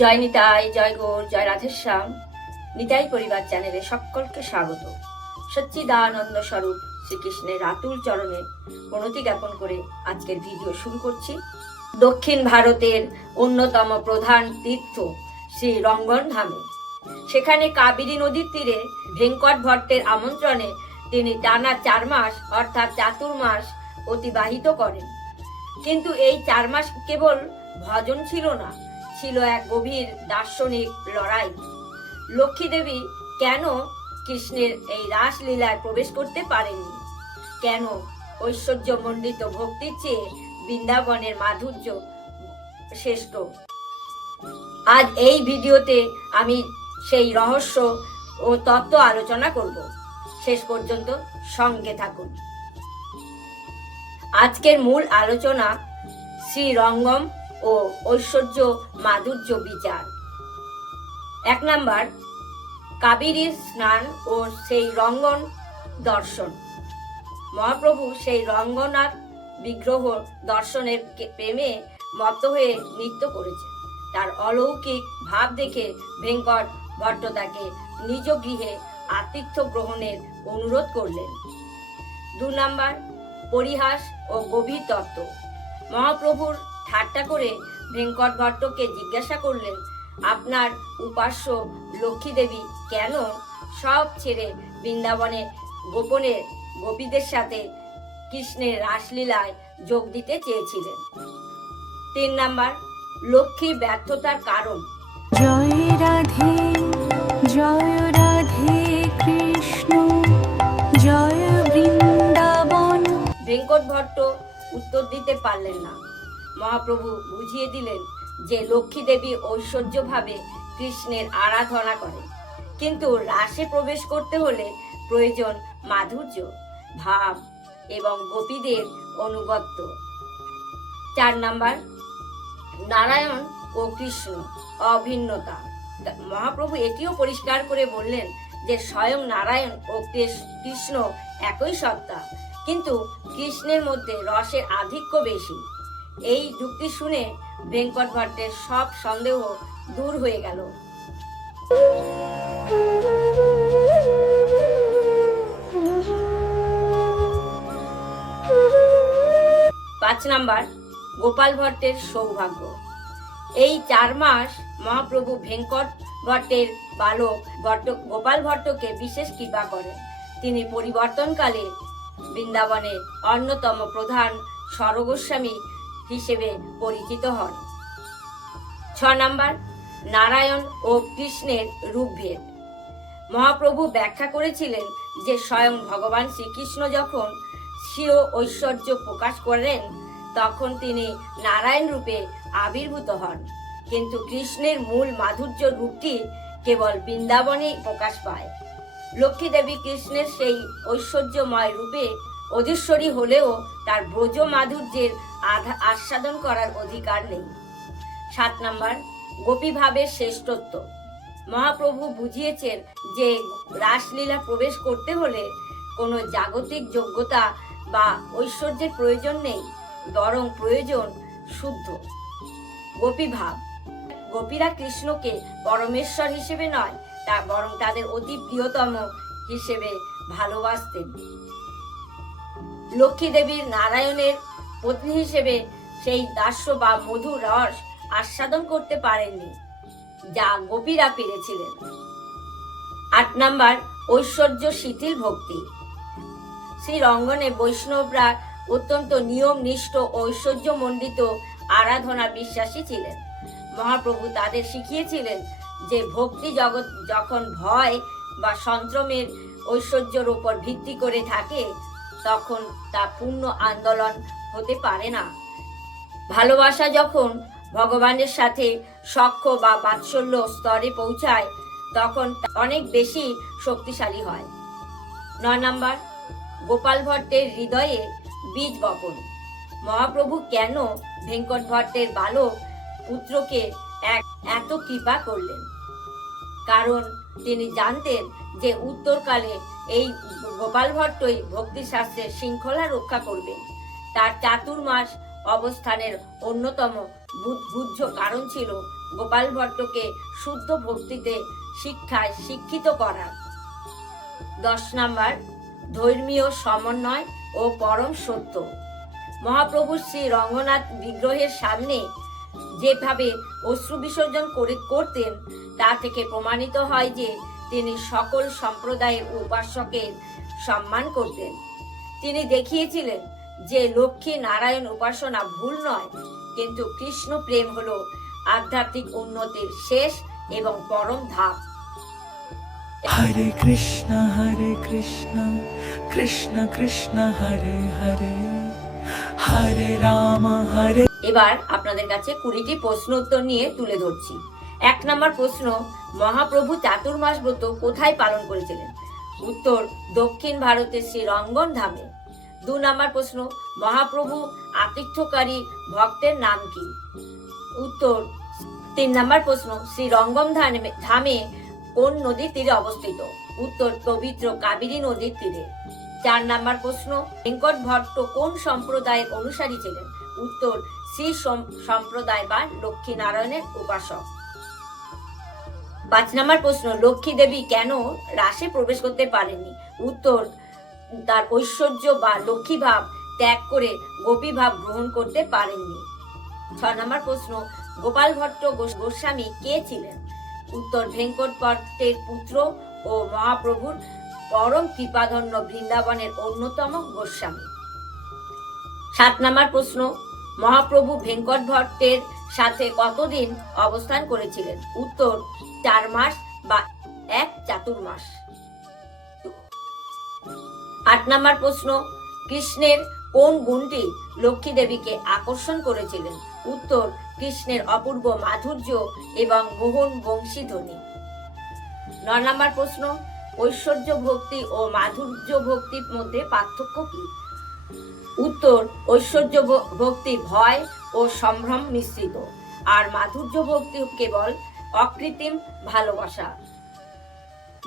জয় নিতাই, জয় গৌর, জয় রাধেশ্যাম। নিতাই পরিবার চ্যানেলে সকলকে স্বাগত। সচ্চিদানন্দ স্বরূপ শ্রীকৃষ্ণের রাতুল চরণে প্রণতি জ্ঞাপন করে আজকের ভিডিও শুরু করছি। দক্ষিণ ভারতের অন্যতম প্রধান তীর্থ শ্রী রঙ্গন ধামে। সেখানে কাবেরী নদীর তীরে ভেঙ্কট ভট্টের আমন্ত্রণে তিনি টানা চার মাস, অর্থাৎ চাতুর্মাস, অতিবাহিত করেন। কিন্তু এই চার মাস কেবল ভজন ছিল না ছিল এক গভীর দার্শনিক লড়াই। লক্ষ্মী দেবী কেন কৃষ্ণের এই রাসলীলায় প্রবেশ করতে পারেননি? কেন ঐশ্বর্যমণ্ডিত ভক্তির চেয়ে বৃন্দাবনের মাধুর্য শ্রেষ্ঠ? আজ এই ভিডিওতে আমি সেই রহস্য ও তত্ত্ব আলোচনা করব। শেষ পর্যন্ত সঙ্গে থাকুন। আজকের মূল আলোচনা শ্রীরঙ্গম ও ঐশ্বর্য মাধুর্য বিচার। এক নাম্বার, কাবেরীর স্নান ও সেই রঙ্গন দর্শন। মহাপ্রভু সেই রঙ্গনাথ বিগ্রহ দর্শনের প্রেমে মত্ত হয়ে নৃত্য করেছে তার অলৌকিক ভাব দেখে ভেঙ্কট ভট্ট তাকে নিজ গৃহে আতিথ্য গ্রহণের অনুরোধ করলেন। দু নাম্বার, পরিহাস ও গভীর তত্ত্ব। মহাপ্রভুর ঠাট্টা করে ভেঙ্কট ভট্টকে জিজ্ঞাসা করলেন আপনার উপাস্য লক্ষ্মী দেবী কেন সব ছেড়ে বৃন্দাবনে গোপনে গোপীদের সাথে কৃষ্ণের রাসলীলায় যোগ দিতে চেয়েছিলেন? তিন নাম্বার লক্ষ্মীর ব্যর্থতার কারণ। জয় রাধে জয় রাধে কৃষ্ণ জয় বৃন্দাবন। ভেঙ্কট ভট্ট উত্তর দিতে পারলেন না। মহাপ্রভু বুঝিয়ে দিলেন যে লক্ষ্মী দেবী ঐশ্বর্যভাবে কৃষ্ণের আরাধনা করে। কিন্তু রাসে প্রবেশ করতে হলে প্রয়োজন মাধুর্য, ভাব এবং গোপীদের অনুগত্য। চার নাম্বার, নারায়ণ ও কৃষ্ণ অভিন্নতা। মহাপ্রভু এটিও পরিষ্কার করে বললেন যে স্বয়ং নারায়ণ ও কৃষ্ণ একই সত্তা, কিন্তু কৃষ্ণের মধ্যে রসের আধিক্য বেশি। এই যুক্তি শুনে ভেঙ্কট ভট্টের সব সন্দেহ দূর হয়ে গেল। পাঁচ নাম্বার, গোপাল ভট্টের সৌভাগ্য। এই চার মাস মহাপ্রভু ভেঙ্কট ভট্টের বালক ভট্ট গোপাল ভট্টকে বিশেষ কৃপা করেন। তিনি পরিবর্তনকালে বৃন্দাবনের অন্যতম প্রধান স্বরগোস্বামী হিসেবে পরিচিত হন। ছ নাম্বার, নারায়ণ ও কৃষ্ণের রূপভেদ। মহাপ্রভু ব্যাখ্যা করেছিলেন যে স্বয়ং ভগবান শ্রীকৃষ্ণ যখন স্বীয় ঐশ্বর্য প্রকাশ করেন, তখন তিনি নারায়ণ রূপে আবির্ভূত হন। কিন্তু কৃষ্ণের মূল মাধুর্য রূপটি কেবল বৃন্দাবনেই প্রকাশ পায়। লক্ষ্মী দেবী কৃষ্ণের সেই ঐশ্বর্যময় রূপে অধীশ্বরী হলেও তার ব্রজ মাধুর্যের আধা আস্বাদন করার অধিকার নেই। সাত নাম্বার গোপীভাবের শ্রেষ্ঠত্ব। মহাপ্রভু বুঝিয়েছেন যে রাসলীলা প্রবেশ করতে হলে কোনো জাগতিক যোগ্যতা বা ঐশ্বর্যের প্রয়োজন নেই, বরং প্রয়োজন শুদ্ধ। গোপীভাব, গোপীরা কৃষ্ণকে পরমেশ্বর হিসেবে নয়, তা বরং তাদের অতি প্রিয়তম হিসেবে ভালোবাসতেন। লক্ষ্মী দেবীর নারায়ণের পত্নী হিসেবে সেই দাস্য বা মধুর রস আস্বাদন করতে পারেননি, যা গোপীরা পেরেছিলেন। আট নাম্বার, ঐশ্বর্য শিথিল ভক্তি। শ্রী রঙ্গনে বৈষ্ণবরা অত্যন্ত নিয়ম নিষ্ঠ ও ঐশ্বর্যমণ্ডিত, আরাধনা বিশ্বাসী ছিলেন। মহাপ্রভু তাদের শিখিয়েছিলেন যে ভক্তি জগৎ যখন ভয় বা সন্ত্রমের ঐশ্বর্যের উপর ভিত্তি করে থাকে তখন তা পূর্ণ আন্দোলন হতে পারে না। ভালোবাসা যখন ভগবানের সাথে সখ্য বা বাৎসল্য স্তরে পৌঁছায়, তখন অনেক বেশি শক্তিশালী হয়। নয় নাম্বার, গোপাল ভট্টের হৃদয়ে বীজ বপন। মহাপ্রভু কেন ভেঙ্কট ভট্টের বালক পুত্রকে এক, এত কৃপা করলেন? কারণ তিনি জানতেন যে উত্তরকালে এই গোপাল ভট্টই ভক্তিশাস্ত্রের শৃঙ্খলা রক্ষা করবেন। তার চাতুর্মাস অবস্থানের অন্যতম বুদ্ধ কারণ ছিল গোপাল ভট্টকে শুদ্ধ ভক্তিতে শিক্ষায় শিক্ষিত করা। দশ নাম্বার, ধর্মীয় সমন্বয় ও পরম সত্য। মহাপ্রভু শ্রী রঙ্গনাথ বিগ্রহের সামনে যেভাবে অশ্রু বিসর্জন করে করতেন, তা থেকে প্রমাণিত হয় যে তিনি সকল সম্প্রদায়ের উপাসকের সম্মান করতেন। তিনি দেখিয়েছিলেন যে লক্ষ্মী নারায়ণ উপাসনা ভুল নয় কিন্তু কৃষ্ণ প্রেম হলো আধ্যাত্মিক উন্নতির শেষ এবং পরম ধাপ। Hare Krishna, Hare Krishna, Krishna Krishna, Hare Hare, Hare Rama, Hare এবার আপনাদের কাছে কুড়িটি প্রশ্ন উত্তর নিয়ে তুলে ধরছি। এক নম্বর প্রশ্ন মহাপ্রভু চাতুর্মাস ব্রত কোথায় পালন করেছিলেন? উত্তর, দক্ষিণ ভারতের শ্রী রঙ্গন ধামে। দু নম্বর প্রশ্ন, মহাপ্রভু আতিথ্যকারী ভক্তের নাম কি? উত্তর, তিন নম্বর প্রশ্ন, শ্রী রঙ্গম ধামে কোন নদীর তীরে অবস্থিত? উত্তর, পবিত্র কাবেরী নদীর তীরে। চার নম্বর প্রশ্ন, ভেঙ্কট ভট্ট কোন সম্প্রদায়ের অনুসারী ছিলেন? উত্তর, শ্রী সম- সম্প্রদায় বা লক্ষ্মী নারায়ণের উপাসক। পাঁচ নম্বর প্রশ্ন, লক্ষ্মী দেবী কেন রাসে প্রবেশ করতে পারেননি? উত্তর, তার ঐশ্বর্য বা লক্ষ্মী ভাব ত্যাগ করে গোপী ভাব গ্রহণ করতে পারেননি। ছ নম্বর প্রশ্ন, গোপাল ভট্ট গোস্বামী কে ছিলেন? উত্তর ভেঙ্কট ভট্টের পুত্র ও মহাপ্রভুর পরম কৃপাধন্য বৃন্দাবনের অন্যতম গোস্বামী। সাত নম্বর প্রশ্ন, মহাপ্রভু ভেঙ্কট ভট্টের সাথে কতদিন অবস্থান করেছিলেন? উত্তর, চার মাস বা এক চাতুর্মাস। আট নম্বর প্রশ্ন, কৃষ্ণের কোন গুণটি লক্ষ্মী দেবীকে আকর্ষণ করেছিলেন? উত্তর, কৃষ্ণের অপূর্ব মাধুর্য এবং মোহন বংশীধ্বনি। ন নম্বর প্রশ্ন, ঐশ্বর্য ভক্তি ও মাধুর্য ভক্তির মধ্যে পার্থক্য কি? উত্তর, ঐশ্বর্য ভক্তি ভয় ও সম্ভ্রম মিশ্রিত। আর মাধুর্য ভক্তি কেবল অকৃত্রিম ভালোবাসা।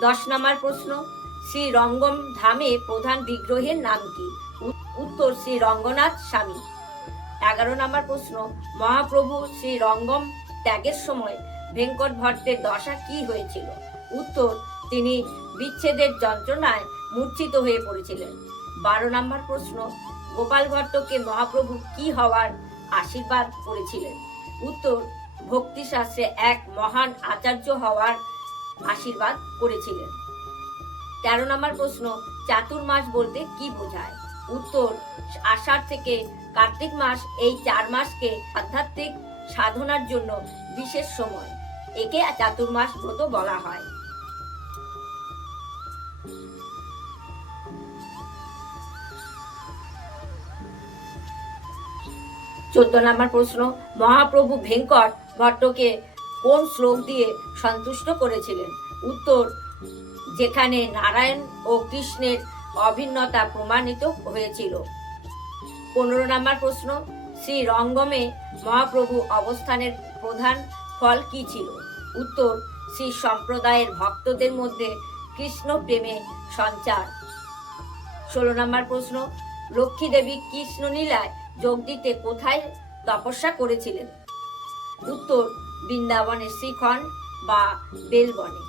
দশ নম্বর প্রশ্ন শ্রী রঙ্গম ধামে প্রধান বিগ্রহের নাম কি? উত্তর শ্রী রঙ্গনাথ স্বামী। এগারো নম্বর প্রশ্ন, মহাপ্রভু শ্রী রঙ্গম ত্যাগের সময় ভেঙ্কট ভট্টের দশা কি হয়েছিল? উত্তর, তিনি বিচ্ছেদের যন্ত্রণায় মূর্ছিত হয়ে পড়েছিলেন। বারো নম্বর প্রশ্ন, গোপাল ভট্টকে মহাপ্রভু কি হওয়ার আশীর্বাদ করেছিলেন। উত্তর ভক্তিশাস্ত্রে এক মহান আচার্য হওয়ার আশীর্বাদ করেছিলেন। তেরো নম্বর প্রশ্ন, চাতুর্মাস বলতে কি বোঝায়? উত্তর, আষাঢ় থেকে কার্তিক মাস এই চার মাসকে আধ্যাত্মিক সাধনার জন্য বিশেষ সময়। একে চাতুর্মাস ব্রত বলা হয়। চোদ্দ নম্বর প্রশ্ন, মহাপ্রভু ভেঙ্কট ভট্টকে কোন শ্লোক দিয়ে সন্তুষ্ট করেছিলেন? উত্তর, যেখানে নারায়ণ ও কৃষ্ণের অভিন্নতা প্রমাণিত হয়েছিল। পনেরো নম্বর প্রশ্ন শ্রী রঙ্গমে মহাপ্রভু অবস্থানের প্রধান ফল কি ছিল? উত্তর শ্রী সম্প্রদায়ের ভক্তদের মধ্যে কৃষ্ণ প্রেমে সঞ্চার। ষোলো নম্বর প্রশ্ন, লক্ষ্মী দেবী কৃষ্ণ লীলায় যোগ দিতে কোথায় তপস্যা করেছিলেন? উত্তর, বৃন্দাবনের শ্রীখণ্ড বা বেলবনে।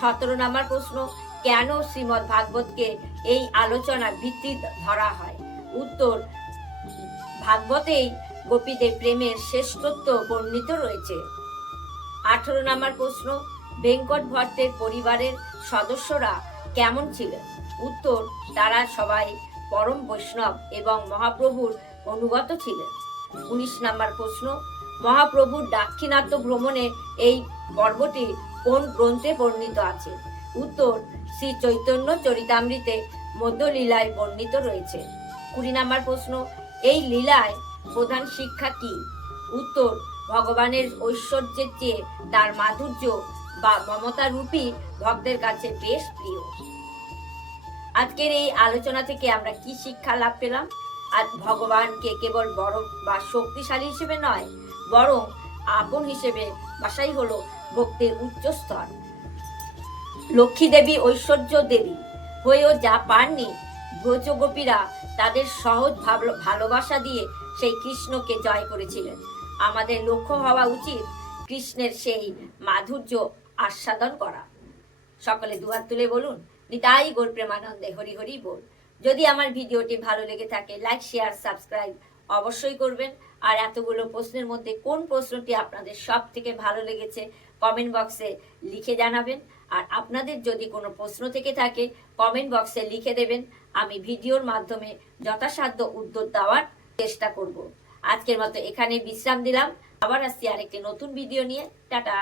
সতেরো নম্বর প্রশ্ন, কেন শ্রীমৎ ভাগবতকে এই আলোচনার ভিত্তি ধরা হয়? উত্তর, ভাগবতেই গোপীদের প্রেমের শ্রেষ্ঠত্ব বর্ণিত রয়েছে। আঠেরো নম্বর প্রশ্ন ভেঙ্কট ভট্টের পরিবারের সদস্যরা কেমন ছিলেন? উত্তর, তারা সবাই পরম বৈষ্ণব এবং মহাপ্রভুর অনুগত ছিলেন। উনিশ নম্বর প্রশ্ন, মহাপ্রভুর দাক্ষিণাত্য ভ্রমণে এই পর্বটি কোন গ্রন্থে বর্ণিত আছে? উত্তর, শ্রী চৈতন্য চরিতামৃতে মধ্যলীলায় বর্ণিত রয়েছে। কুড়ি নম্বর প্রশ্ন, এই লীলায় প্রধান শিক্ষা কি? উত্তর, ভগবানের ঐশ্বর্যের চেয়ে তার মাধুর্য বা মমতা রূপী ভক্তের কাছে বেশ প্রিয়। আজকের এই আলোচনা থেকে আমরা কি শিক্ষা লাভ পেলাম? আর ভগবানকে কেবল বড় বা শক্তিশালী হিসেবে নয়, বরং আপন হিসেবে বাসাই হলো ভক্তির উচ্চ স্তর। লক্ষ্মী দেবী ঐশ্বর্য দেবী হয়েও যা পাননি ব্রজগোপীরা তাদের সহজ ভালোবাসা দিয়ে সেই কৃষ্ণকে জয় করেছিলেন। আমাদের লক্ষ্য হওয়া উচিত কৃষ্ণের সেই মাধুর্য আস্বাদন করা। সকলে দুহাত তুলে বলুন নিতাই গোর প্রেমানন্দে হরি হরি বল। যদি আমার ভিডিওটি ভালো লেগে থাকে লাইক শেয়ার সাবস্ক্রাইব অবশ্যই করবেন। আর এতগুলো প্রশ্নের মধ্যে কোন প্রশ্নটি আপনাদের সব থেকে ভালো লেগেছে কমেন্ট বক্সে লিখে জানাবেন। আর আপনাদের যদি কোনো প্রশ্ন থেকে থাকে কমেন্ট বক্সে লিখে দেবেন। আমি ভিডিওর মাধ্যমে যথাসাধ্য উত্তর দেওয়ার চেষ্টা করব। আজকের মতো এখানে বিশ্রাম দিলাম। আবার আসছি আরেকটি নতুন ভিডিও নিয়ে। টাটা!